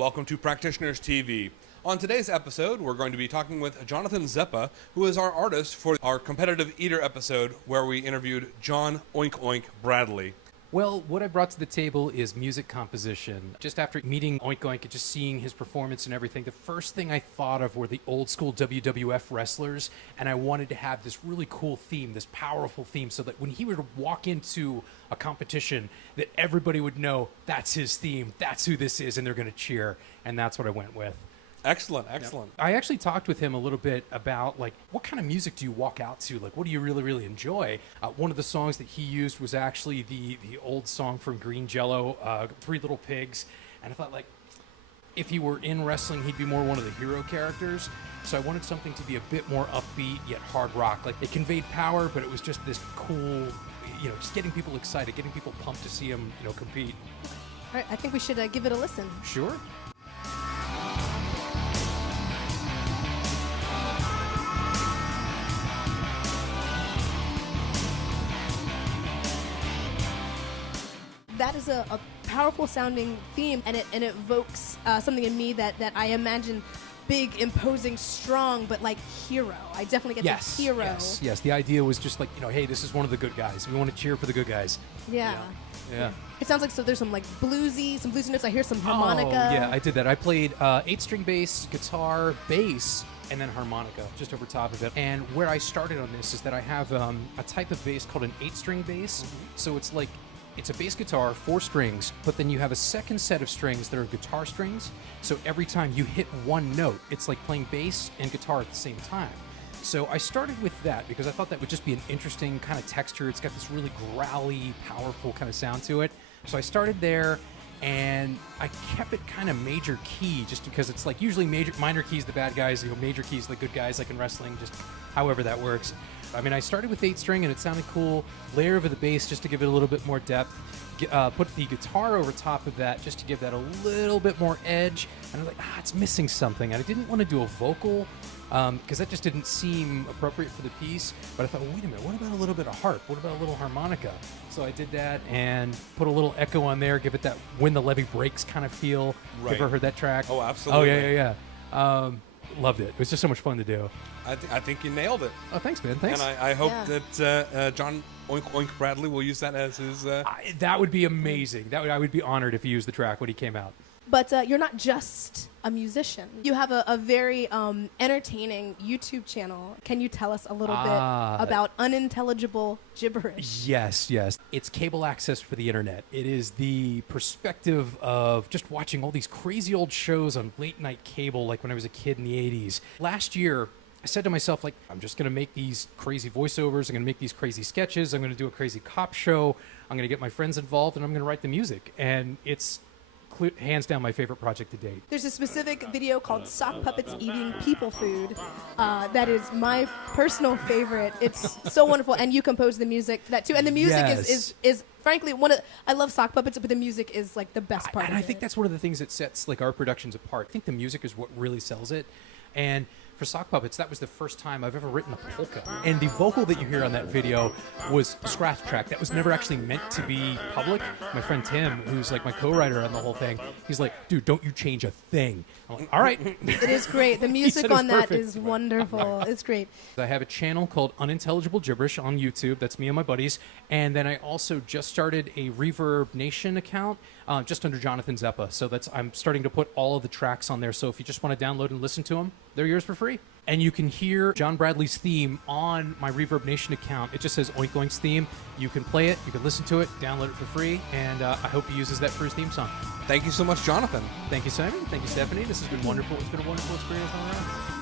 Welcome to Practitioners TV. On today's episode, we're going to be talking with Jonathan Zeppa, who is our artist for our Competitive Eater episode, where we interviewed John Oink Oink Bradley. Well, what I brought to the table is music composition. Just after meeting Oink Oink and just seeing his performance and everything, the first thing I thought of were the old school WWF wrestlers, and I wanted to have this really cool theme, this powerful theme, so that when he would walk into a competition, that everybody would know that's his theme, that's who this is, and they're going to cheer, and that's what I went with. Excellent, excellent. I actually talked with him a little bit about, like, what kind of music do you walk out to? Like, what do you really, really enjoy? One of the songs that he used was actually the old song from Green Jello, Three Little Pigs. And I thought, like, if he were in wrestling, he'd be more one of the hero characters. So I wanted something to be a bit more upbeat, yet hard rock. Like, it conveyed power, but it was just this cool, just getting people excited, getting people pumped to see him, compete. All right, I think we should give it a listen. Sure. That is a powerful sounding theme, and it evokes something in me that I imagine big, imposing, strong, but like hero. I definitely get the hero. Yes. The idea was just like, hey, this is one of the good guys. We want to cheer for the good guys. Yeah. It sounds like there's some like some bluesy notes. I hear some harmonica. Oh, yeah, I did that. I played 8-string bass, guitar, bass, and then harmonica just over top of it. And where I started on this is that I have a type of bass called an 8-string bass. Mm-hmm. So it's like, it's a bass guitar, 4 strings, but then you have a second set of strings that are guitar strings. So every time you hit one note, it's like playing bass and guitar at the same time. So I started with that because I thought that would just be an interesting kind of texture. It's got this really growly, powerful kind of sound to it. So I started there, and I kept it kind of major key just because it's like usually minor keys the bad guys, major keys the good guys, like in wrestling, just however that works. I mean, I started with 8-string and it sounded cool. Layer over the bass just to give it a little bit more depth. Put the guitar over top of that just to give that a little bit more edge. And I was like, it's missing something. And I didn't want to do a vocal because that just didn't seem appropriate for the piece. But I thought, well, wait a minute, what about a little bit of harp? What about a little harmonica? So I did that and put a little echo on there, give it that When the Levee Breaks kind of feel. Right. Ever heard that track? Oh, absolutely. Oh, yeah. Loved it. It was just so much fun to do. I think you nailed it. Oh, thanks, man. Thanks. And I hope that John Oink Oink Bradley will use that as his... that would be amazing. I would be honored if he used the track when he came out. But you're not just a musician. You have a very entertaining YouTube channel. Can you tell us a little bit about Unintelligible Gibberish? Yes. It's cable access for the internet. It is the perspective of just watching all these crazy old shows on late night cable, like when I was a kid in the 80s. Last year, I said to myself, like, I'm just going to make these crazy voiceovers. I'm going to make these crazy sketches. I'm going to do a crazy cop show. I'm going to get my friends involved, and I'm going to write the music. And it's hands down my favorite project to date. There's a specific video called Sock Puppets Eating People Food that is my personal favorite. It's so wonderful, and you composed the music for that too. And the music is frankly I love sock puppets, but the music is like the best part. And I think that's one of the things that sets like our productions apart. I think the music is what really sells it. And for Sock Puppets, that was the first time I've ever written a polka. And the vocal that you hear on that video was a scratch track. That was never actually meant to be public. My friend Tim, who's like my co-writer on the whole thing, he's like, dude, don't you change a thing. I'm like, all right. It is great. The music on that is wonderful. It's great. I have a channel called Unintelligible Gibberish on YouTube. That's me and my buddies. And then I also just started a ReverbNation account just under Jonathan Zeppa. So I'm starting to put all of the tracks on there. So if you just want to download and listen to them, they're yours for free. And you can hear John Bradley's theme on my ReverbNation account. It just says Oink Oink's theme. You can play it, you can listen to it, download it for free, and I hope he uses that for his theme song. Thank you so much, Jonathan. Thank you, Simon. Thank you, Stephanie. This has been wonderful. It's been a wonderful experience all around.